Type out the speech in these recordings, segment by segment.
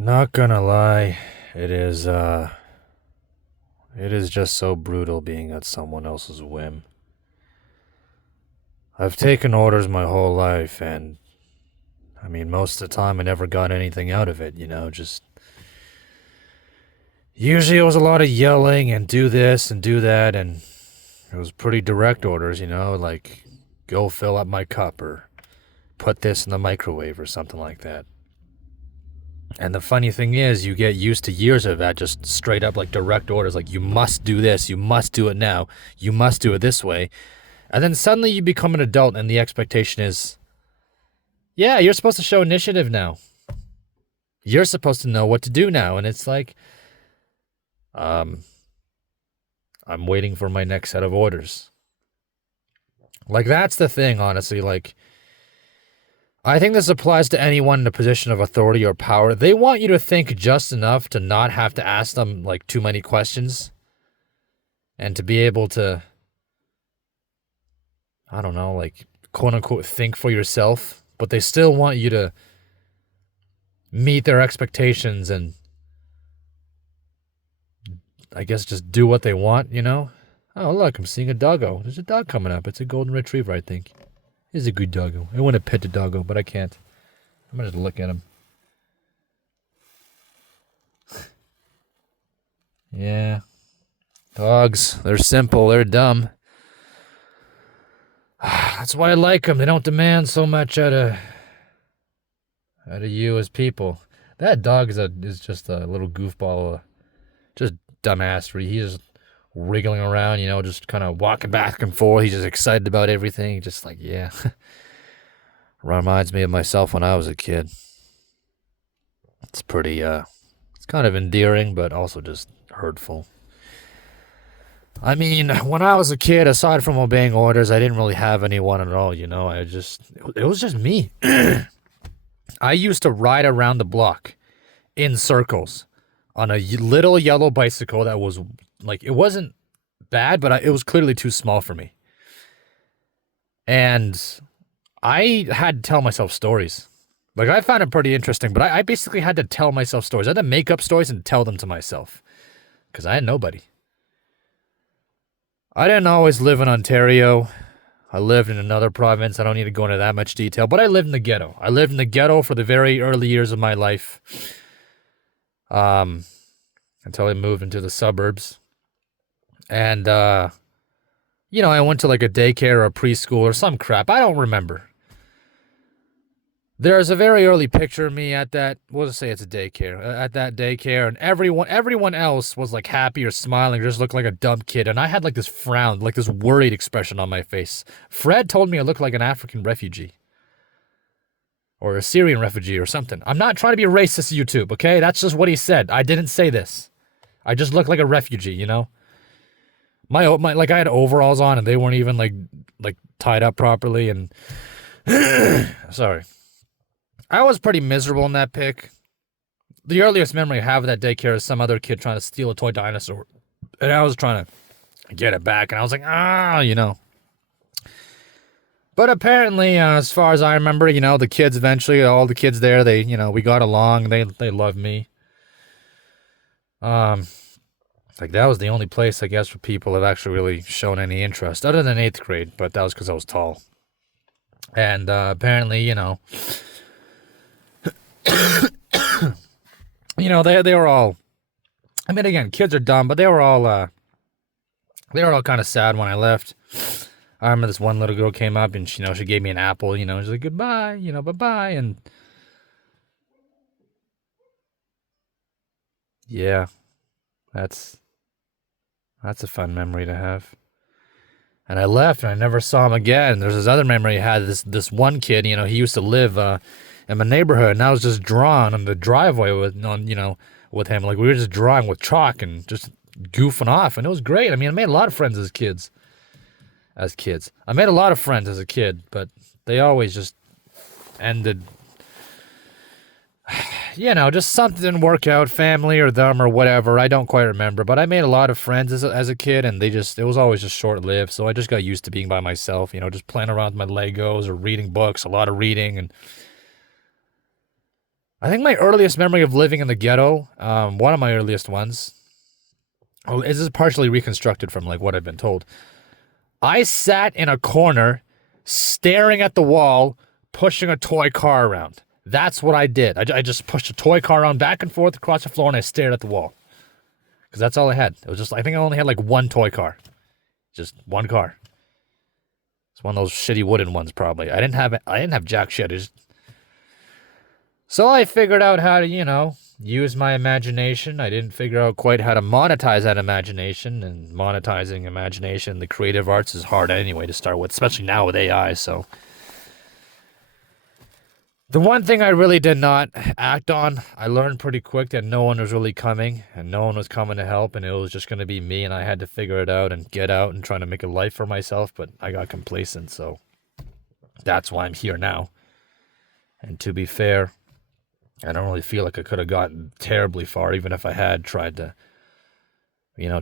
Not gonna lie, it is it is just so brutal being at someone else's whim. I've taken orders my whole life and I mean most of the time I never got anything out of it, just usually it was a lot of yelling and do this and do that and it was pretty direct orders, like go fill up my cup or put this in the microwave or something like that. And the funny thing is, you get used to years of that, just straight up like direct orders, like you must do this, you must do it now, you must do it this way. And then suddenly you become an adult, and the expectation is, yeah, you're supposed to show initiative now. You're supposed to know what to do now. And it's like, um, I'm waiting for my next set of orders. Like, that's the thing, honestly. Like, I think this applies to anyone in a position of authority or power. They want you to think just enough to not have to ask them like too many questions and to be able to, I don't know, like quote unquote think for yourself, but they still want you to meet their expectations and I guess just do what they want. Oh, look, I'm seeing a doggo. There's a dog coming up. It's a golden retriever, I think. He's a good doggo. I want to pet the doggo, but I can't. I'm gonna just look at him. Yeah. Dogs, they're simple, they're dumb. That's why I like them. They don't demand so much out of you as people. That dog is just a little goofball, just dumbass. He's just wriggling around, just kind of walking back and forth. He's just excited about everything. Just like, yeah. Reminds me of myself when I was a kid. It's pretty, it's kind of endearing, but also just hurtful. I mean, when I was a kid, aside from obeying orders, I didn't really have anyone at all, it was just me. I used to ride around the block in circles on a little yellow bicycle that was like, it wasn't bad, but it was clearly too small for me. And I had to tell myself stories. Like, I found it pretty interesting, but I basically had to tell myself stories. I had to make up stories and tell them to myself because I had nobody. I didn't always live in Ontario. I lived in another province. I don't need to go into that much detail, but I lived in the ghetto. I lived in the ghetto for the very early years of my life, until I moved into the suburbs. And, I went to like a daycare or a preschool or some crap. I don't remember. There's a very early picture of me at that, we'll just say it's a daycare, at that daycare, and everyone else was like happy or smiling, just looked like a dumb kid, and I had like this frown, like this worried expression on my face. Fred told me I looked like an African refugee. Or a Syrian refugee or something. I'm not trying to be racist, YouTube, okay? That's just what he said. I didn't say this. I just look like a refugee. My like I had overalls on and they weren't even like tied up properly and sorry. I was pretty miserable in that pic. The earliest memory I have of that daycare is some other kid trying to steal a toy dinosaur. And I was trying to get it back and I was like, But apparently, as far as I remember, the kids eventually, all the kids there, we got along. They loved me. Like that was the only place, I guess, where people have actually really shown any interest, other than 8th grade, but that was because I was tall. And apparently, they were all. I mean, again, kids are dumb, but they were all kind of sad when I left. I remember this one little girl came up and she gave me an apple. She's like goodbye, bye bye, and yeah, that's a fun memory to have. And I left and I never saw him again. There's this other memory I had. This one kid, he used to live in my neighborhood, and I was just drawing on the driveway with him. Like we were just drawing with chalk and just goofing off, and it was great. I mean, I made a lot of friends as kids. I made a lot of friends as a kid, but they always just ended, just something didn't work out, family or them or whatever. I don't quite remember, but I made a lot of friends as a kid, and it was always just short-lived, so I just got used to being by myself, just playing around with my Legos or reading books, a lot of reading, and I think my earliest memory of living in the ghetto, one of my earliest ones, this is partially reconstructed from like what I've been told. I sat in a corner, staring at the wall, pushing a toy car around. That's what I did. I just pushed a toy car around back and forth across the floor, and I stared at the wall. Because that's all I had. It was just, I think I only had like one toy car. Just one car. It's one of those shitty wooden ones, probably. I didn't have jack shit. So I figured out how to, use my imagination. I didn't figure out quite how to monetize that imagination, and monetizing imagination, the creative arts, is hard anyway to start with, especially now with AI, so. The one thing I really did not act on, I learned pretty quick that no one was really coming, and no one was coming to help, and it was just going to be me, and I had to figure it out and get out and trying to make a life for myself, but I got complacent, so that's why I'm here now. And to be fair, I don't really feel like I could have gotten terribly far, even if I had tried to,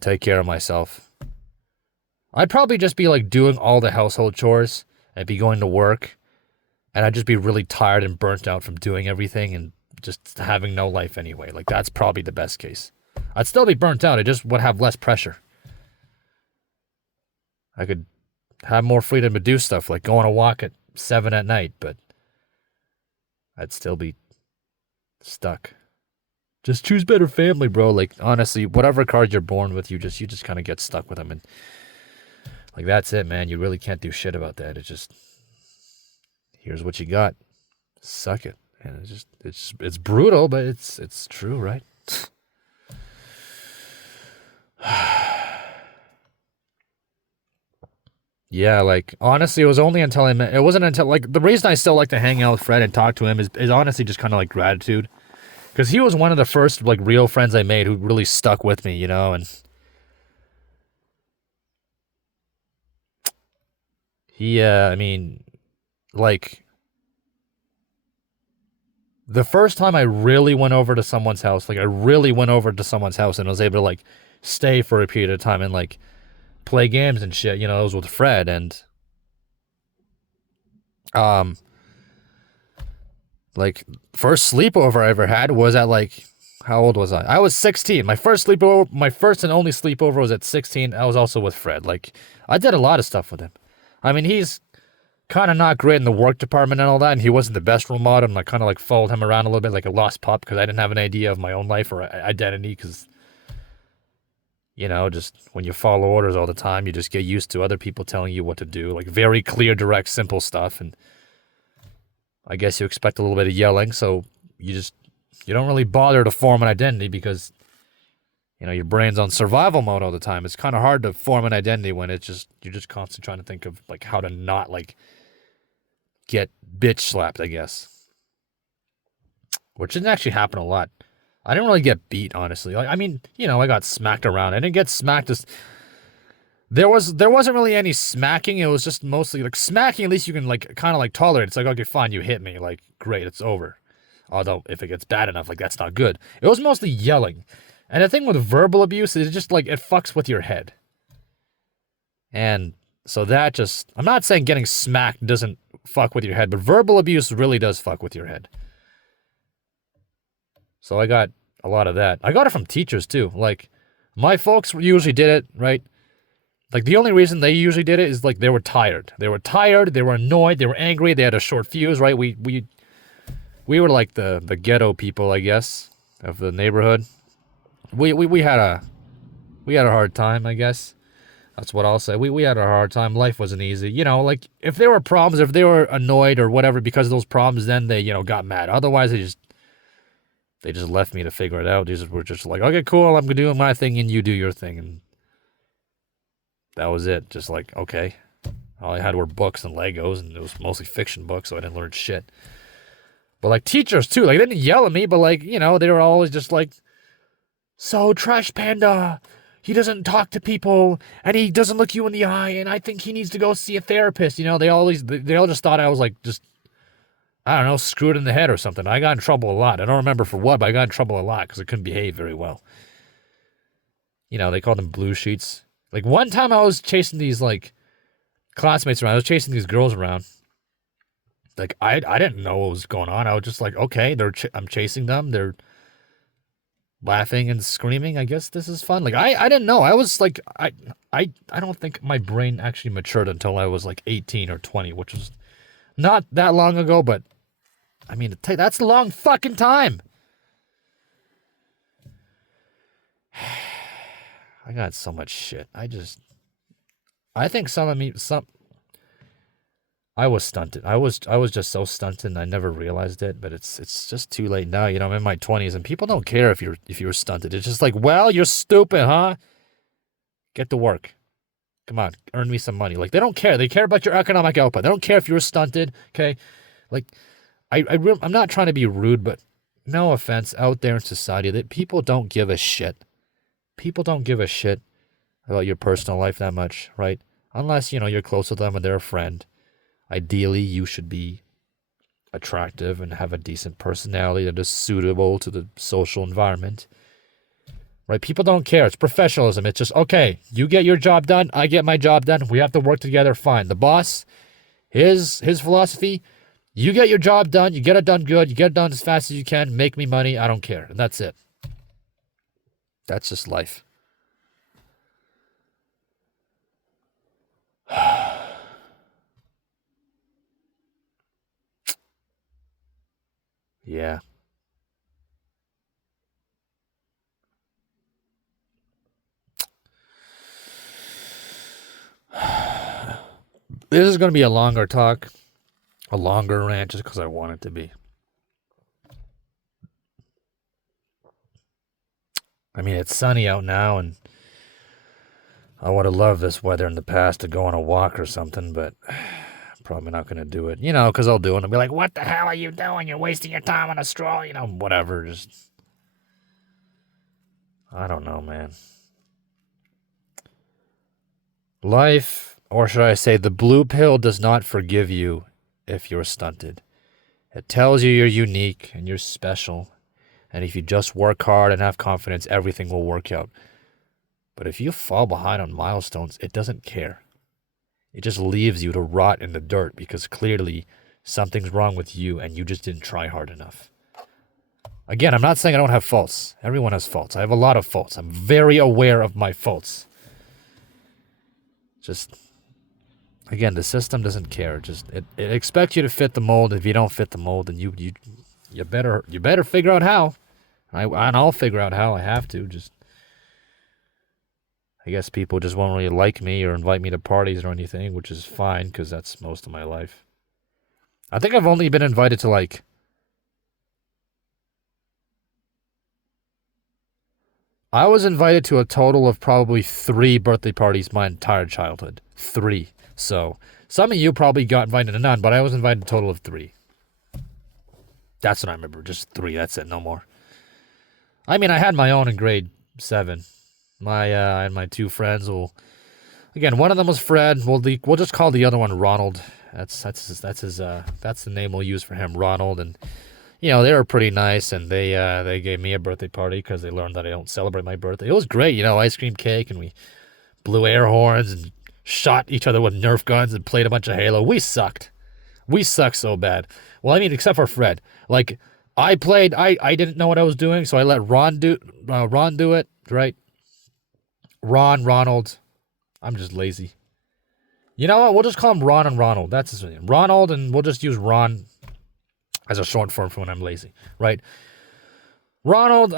take care of myself. I'd probably just be like doing all the household chores. I'd be going to work, and I'd just be really tired and burnt out from doing everything and just having no life anyway. Like, that's probably the best case. I'd still be burnt out. I just would have less pressure. I could have more freedom to do stuff, like go on a walk at 7 at night, but I'd still be stuck. Just choose better family, bro. Like, honestly, whatever card you're born with, you just kind of get stuck with them, and like, that's it, man. You really can't do shit about that. It's just, here's what you got. Suck it. And it's brutal, but it's true, right? Yeah, like, honestly, it wasn't until, like, the reason I still like to hang out with Fred and talk to him is honestly just kind of like gratitude. Because he was one of the first, like, real friends I made who really stuck with me, and he, like, the first time I really went over to someone's house, and was able to, like, stay for a period of time and, like, play games and shit, it was with Fred, and, like, first sleepover I ever had was at, like, how old was I? I was 16. My first and only sleepover was at 16. I was also with Fred. Like, I did a lot of stuff with him. I mean, he's kind of not great in the work department and all that, and he wasn't the best role model, and I kind of, like, followed him around a little bit like a lost pup because I didn't have an idea of my own life or identity because, just when you follow orders all the time, you just get used to other people telling you what to do, like, very clear, direct, simple stuff, and I guess you expect a little bit of yelling, so you don't really bother to form an identity because, your brain's on survival mode all the time. It's kind of hard to form an identity when you're just constantly trying to think of, like, how to not, like, get bitch slapped, I guess. Which didn't actually happen a lot. I didn't really get beat, honestly. Like, I mean, I got smacked around. I didn't get smacked there wasn't really any smacking. It was just mostly, like, smacking, at least you can, like, kind of, like, tolerate. It's like, okay, fine, you hit me. Like, great, it's over. Although, if it gets bad enough, like, that's not good. It was mostly yelling. And the thing with verbal abuse is just, like, it fucks with your head. And so I'm not saying getting smacked doesn't fuck with your head, but verbal abuse really does fuck with your head. So I got a lot of that. I got it from teachers, too. Like, my folks usually did it, right? Like, the only reason they usually did it is, like, they were tired. They were annoyed, they were angry, they had a short fuse, right? We were like the ghetto people, I guess, of the neighborhood. We had a hard time, I guess. That's what I'll say. We had a hard time. Life wasn't easy. Like, if there were problems, if they were annoyed or whatever because of those problems, then they, got mad. Otherwise, they just left me to figure it out. They were just like, okay, cool, I'm doing my thing and you do your thing. And that was it. Just like, okay. All I had were books and Legos, and it was mostly fiction books, so I didn't learn shit. But, like, teachers, too. Like, they didn't yell at me, but, like, they were always just like, so, Trash Panda, he doesn't talk to people, and he doesn't look you in the eye, and I think he needs to go see a therapist. They all just thought I was, like, just, I don't know, screwed in the head or something. I got in trouble a lot. I don't remember for what, but I got in trouble a lot because I couldn't behave very well. They called them blue sheets. Like, one time I was chasing these, like, classmates around. I was chasing these girls around. Like, I didn't know what was going on. I was just like, okay, I'm chasing them. They're laughing and screaming. I guess this is fun. Like, I didn't know. I was like, I don't think my brain actually matured until I was like 18 or 20, which was not that long ago, but I mean, that's a long fucking time. I got so much shit. I think I was stunted. I was just so stunted and I never realized it, but it's just too late now. You know, I'm in my 20s and people don't care if you're stunted. It's just like, well, you're stupid, huh? Get to work. Come on, earn me some money. Like, they don't care. They care about your economic output. They don't care if you're stunted, okay? Like, I'm not trying to be rude, but no offense out there in society that people don't give a shit. People don't give a shit about your personal life that much, right? Unless, you're close with them and they're a friend. Ideally, you should be attractive and have a decent personality that is suitable to the social environment. Right? People don't care. It's professionalism. It's just, okay, you get your job done, I get my job done. We have to work together. Fine. The boss, his philosophy, you get your job done, you get it done good, you get it done as fast as you can, make me money, I don't care. And that's it. That's just life. Yeah. This is going to be a longer talk, a longer rant, just because I want it to be. I mean, it's sunny out now, and I would have loved this weather in the past to go on a walk or something, but probably not going to do it. Because I'll do it and I'll be like, what the hell are you doing? You're wasting your time on a stroll. Whatever. Just, I don't know, man. Life, or should I say, the blue pill does not forgive you if you're stunted. It tells you you're unique and you're special. And if you just work hard and have confidence, everything will work out. But if you fall behind on milestones, it doesn't care. It just leaves you to rot in the dirt because clearly something's wrong with you and you just didn't try hard enough. Again, I'm not saying I don't have faults. Everyone has faults. I have a lot of faults. I'm very aware of my faults. Just, again, the system doesn't care. Just it expects you to fit the mold. If you don't fit the mold, then you better figure out how. And I'll figure out how. I have to. Just, I guess people just won't really like me or invite me to parties or anything, which is fine because that's most of my life. I think I've only been invited to I was invited to a total of probably 3 birthday parties my entire childhood. 3. So some of you probably got invited to none, but I was invited to a total of 3. That's what I remember. Just 3. That's it. No more. I mean, I had my own in grade 7. My 2 friends again, one of them was Fred. We'll just call the other one Ronald. That's the name we'll use for him, Ronald. And they were pretty nice, and they gave me a birthday party because they learned that I don't celebrate my birthday. It was great, ice cream cake, and we blew air horns and shot each other with Nerf guns and played a bunch of Halo. We sucked. We sucked so bad. Well, I mean, except for Fred. Like, I didn't know what I was doing, so I let Ron do it, right? Ronald. I'm just lazy. You know what? We'll just call him Ron and Ronald. That's his name. Ronald, and we'll just use Ron as a short form for when I'm lazy, right? Ronald,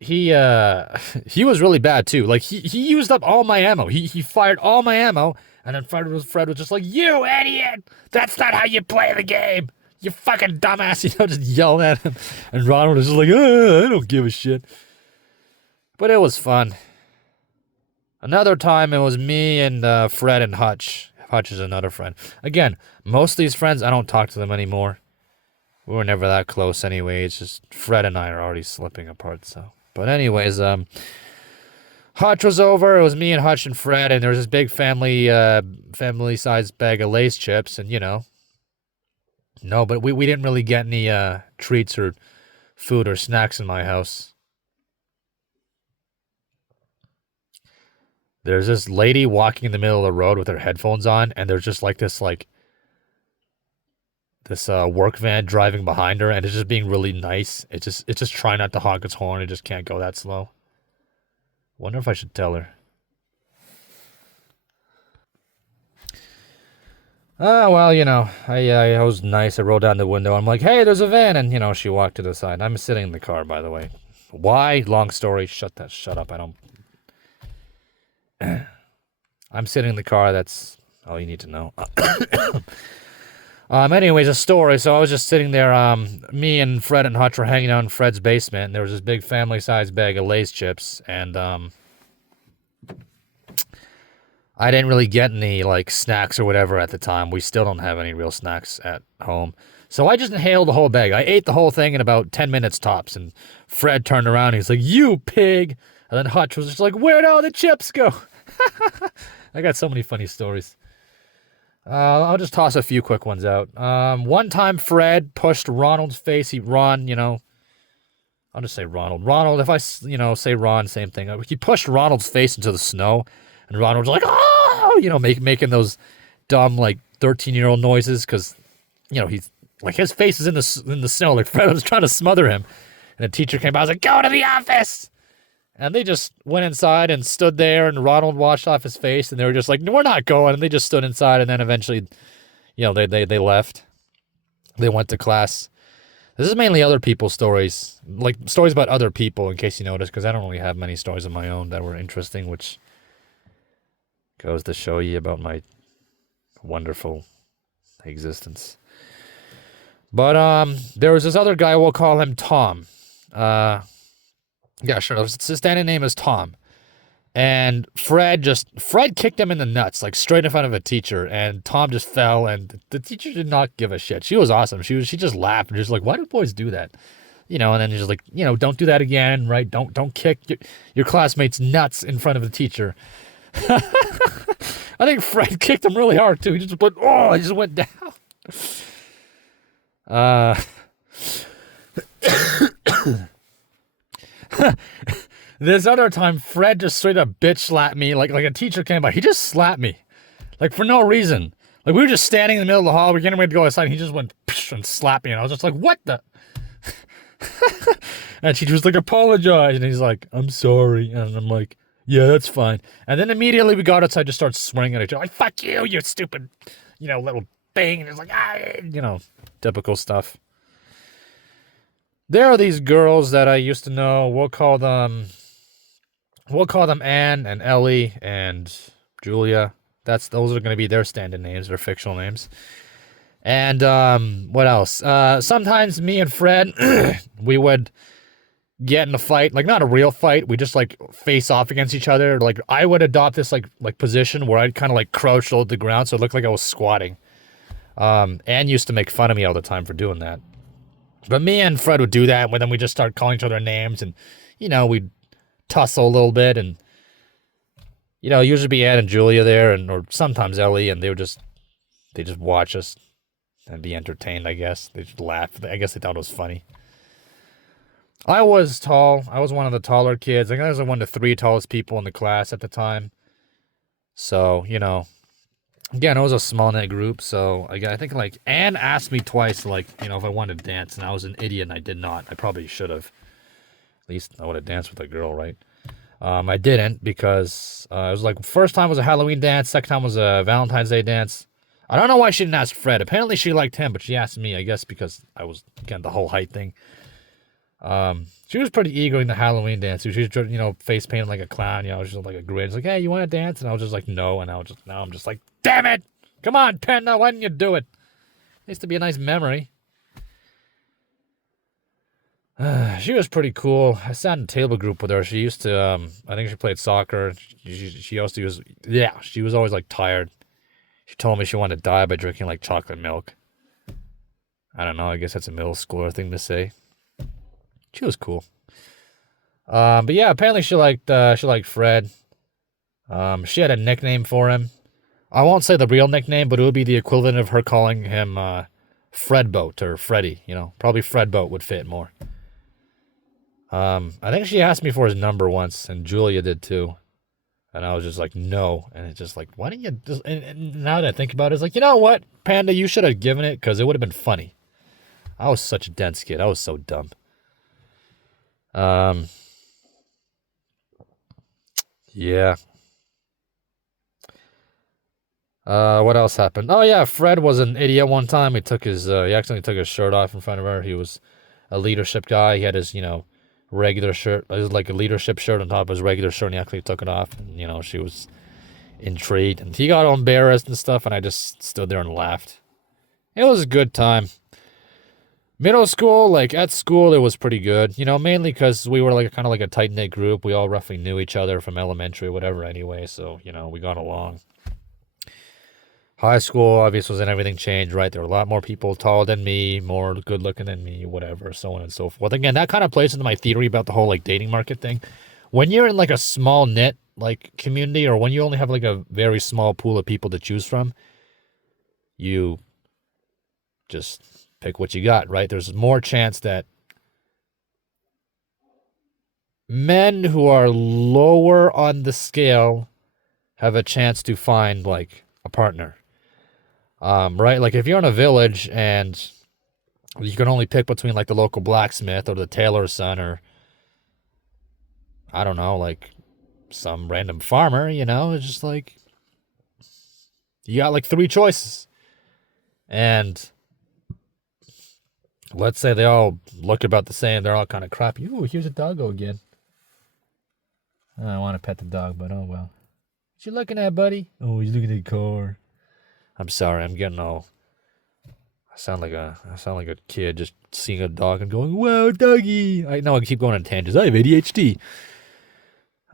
he was really bad too. Like, he used up all my ammo. He fired all my ammo, and then Fred was just like, "You idiot! That's not how you play the game. You fucking dumbass!" Just yelling at him. And Ronald was just like, I don't give a shit. But it was fun. Another time, it was me and Fred and Hutch. Hutch is another friend. Again, most of these friends, I don't talk to them anymore. We were never that close anyway. It's just Fred and I are already slipping apart. So, but anyways, Hutch was over. It was me and Hutch and Fred, and there was this big family-sized bag of Lay's chips, and no, but we didn't really get any treats or food or snacks in my house. There's this lady walking in the middle of the road with her headphones on, and there's just like this work van driving behind her, and it's just being really nice. It's just trying not to honk its horn. It just can't go that slow. Wonder if I should tell her. Well, I was nice. I rolled down the window. I'm like, hey, there's a van. And, she walked to the side. I'm sitting in the car, by the way. Why? Long story. Shut up. I don't. I'm sitting in the car. That's all you need to know. Anyways, a story. So I was just sitting there. Me and Fred and Hutch were hanging out in Fred's basement. And there was this big family-sized bag of Lay's chips. And, I didn't really get any, snacks or whatever at the time. We still don't have any real snacks at home. So I just inhaled the whole bag. I ate the whole thing in about 10 minutes tops. And Fred turned around and he's like, you pig. And then Hutch was just like, where'd all the chips go? I got so many funny stories. I'll just toss a few quick ones out. One time Fred pushed Ronald's face. I'll just say Ronald. Ronald, if I, say Ron, same thing. He pushed Ronald's face into the snow. And Ronald was like, oh, making those dumb, 13-year-old noises because, he's, his face is in the snow. Like, Fred was trying to smother him. And the teacher came by. I was like, go to the office. And they just went inside and stood there. And Ronald washed off his face. And they were just like, no, we're not going. And they just stood inside. And then eventually, they left. They went to class. This is mainly other people's stories. Stories about other people, in case you noticed. Because I don't really have many stories of my own that were interesting, which goes to show you about my wonderful existence. But there was this other guy, we'll call him Tom. Yeah, sure. His standing name is Tom. And Fred kicked him in the nuts, straight in front of a teacher, and Tom just fell, and the teacher did not give a shit. She was awesome. She just laughed and just like, why do boys do that? And then she's like, don't do that again, right? Don't kick your classmates nuts in front of the teacher. I think Fred kicked him really hard too. He just went down. This other time, Fred just straight up bitch slapped me. Like a teacher came by. He just slapped me. For no reason. We were just standing in the middle of the hall. We were getting ready to go outside. And he just went and slapped me. And I was just like, what the? And she was like, apologize. And he's like, I'm sorry. And I'm like, yeah, that's fine. And then immediately we got outside, just started swearing at each other. Like, fuck you, you stupid, little thing. And it's like, typical stuff. There are these girls that I used to know. We'll call them Anne and Ellie and Julia. Those are going to be their stand-in names, their fictional names. And what else? Sometimes me and Fred, we would get in a fight, not a real fight. We just face off against each other. I would adopt this position where I'd kind of crouch low to the ground, so it looked like I was squatting. Anne used to make fun of me all the time for doing that. But me and Fred would do that, and then we just start calling each other names, and we'd tussle a little bit, and usually be Anne and Julia there, or sometimes Ellie, and they just watch us and be entertained. I guess they just laugh. I guess they thought it was funny. I was tall. I was one of the taller kids. I think I was one of the 3 tallest people in the class at the time. So, again, it was a small-knit group. So, I think, Anne asked me twice, if I wanted to dance. And I was an idiot and I did not. I probably should have. At least I would have danced with a girl, right? I didn't because it was first time was a Halloween dance. Second time was a Valentine's Day dance. I don't know why she didn't ask Fred. Apparently she liked him, but she asked me, I guess, because I was, again, the whole height thing. She was pretty eager in the Halloween dance. She was, face painted like a clown, she's like a grin. She's like, hey, you want to dance? And I was just like, no. And now I'm just like, damn it! Come on, Panda, why didn't you do it? It used to be a nice memory. She was pretty cool. I sat in a table group with her. She used to, I think she played soccer. She also was, she was always tired. She told me she wanted to die by drinking chocolate milk. I don't know, I guess that's a middle schooler thing to say. She was cool. But yeah, apparently she liked Fred. She had a nickname for him. I won't say the real nickname, but it would be the equivalent of her calling him Fredboat or Freddy. Probably Fredboat would fit more. I think she asked me for his number once, and Julia did too. And I was just like, no. And it's just like, why didn't you just, and now that I think about it, it's like, you know what, Panda, you should have given it because it would have been funny. I was such a dense kid. I was so dumb. Yeah. What else happened? Oh yeah, Fred was an idiot one time. He accidentally took his shirt off in front of her. He was a leadership guy. He had his, regular shirt. It was like a leadership shirt on top of his regular shirt, and he actually took it off. And, she was intrigued, and he got all embarrassed and stuff, and I just stood there and laughed. It was a good time. Middle school, like at school, it was pretty good. Mainly because we were like kind of like a tight knit group. We all roughly knew each other from elementary, whatever. Anyway, so we got along. High school, obviously, was when everything changed, right? There were a lot more people taller than me, more good looking than me, whatever, so on and so forth. Again, that kind of plays into my theory about the whole like dating market thing. When you're in like a small knit like community, or when you only have like a very small pool of people to choose from, you just pick what you got, right? There's more chance that men who are lower on the scale have a chance to find like a partner. Right? Like if you're in a village and you can only pick between like the local blacksmith or the tailor's son, or I don't know, like some random farmer, it's just like you got like three choices. And let's say they all look about the same, they're all kind of crappy. Ooh, here's a doggo again. I want to pet the dog, but oh well. What you looking at, buddy? Oh, he's looking at the car. I'm sorry, I'm getting all. I sound like a kid just seeing a dog and going, "Wow, doggy!" I know I keep going on tangents. I have ADHD.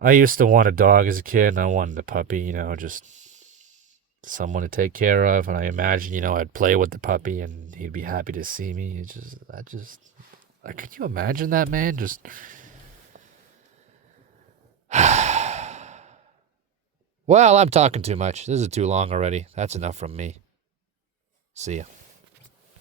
I used to want a dog as a kid, and I wanted a puppy. Just someone to take care of. And I imagine, I'd play with the puppy, and he'd be happy to see me. Could you imagine that, man? Just. Well, I'm talking too much. This is too long already. That's enough from me. See ya.